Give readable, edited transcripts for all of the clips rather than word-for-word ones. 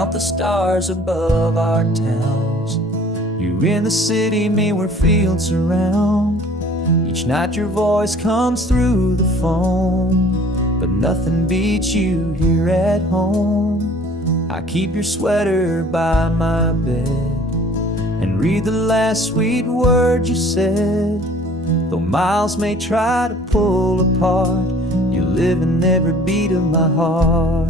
count the stars above our towns. You in the city, me where fields surround. Each night your voice comes through the phone, but nothing beats you here at home. I keep your sweater by my bed and read the last sweet word you said. Though miles may try to pull apart, you live in every beat of my heart.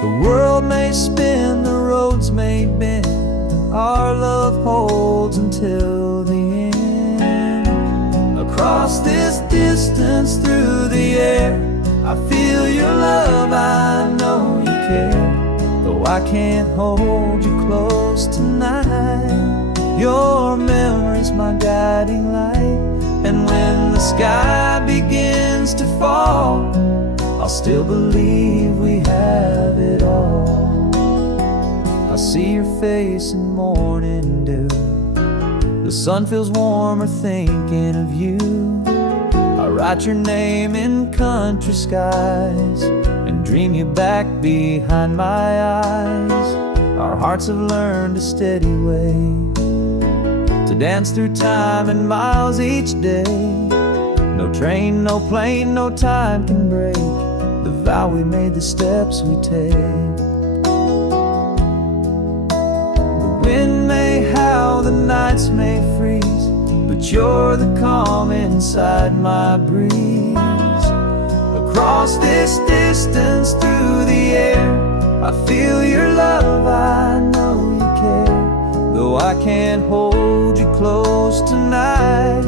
The world may spin, the roads may bend, our love holds until the end. Across this distance through the air, I feel your love, I know you care. Though I can't hold you close tonight, your memory's my guiding light. And when the sky begins to fall, I'll still believe we have it all. I see your face in morning dew, the sun feels warmer thinking of you. I write your name in country skies and dream you back behind my eyes. Our hearts have learned a steady way to dance through time and miles each day. No train, no plane, no time can break the vow we made, the steps we take. The wind may howl, the nights may freeze, but you're the calm inside my breeze. Across this distance through the air, I feel your love, I know you care. Though I can't hold you close tonight,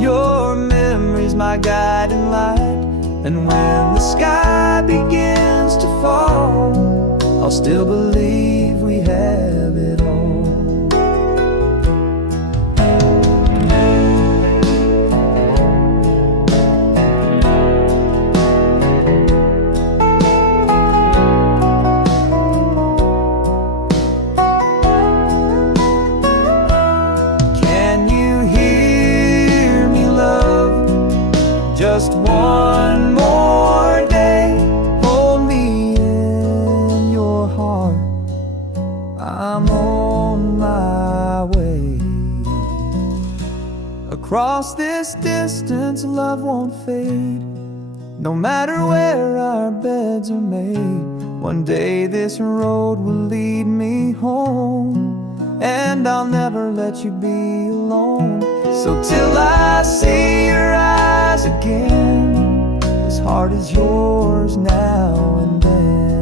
your memory's my guiding light. And when the sky begins to fall, I'll still believe we have it all. Just one more day, hold me in your heart, I'm on my way. Across this distance, love won't fade, no matter where our beds are made. One day this road will lead me home, and I'll never let you be alone. So till I see your eyes again, this heart is yours now and then.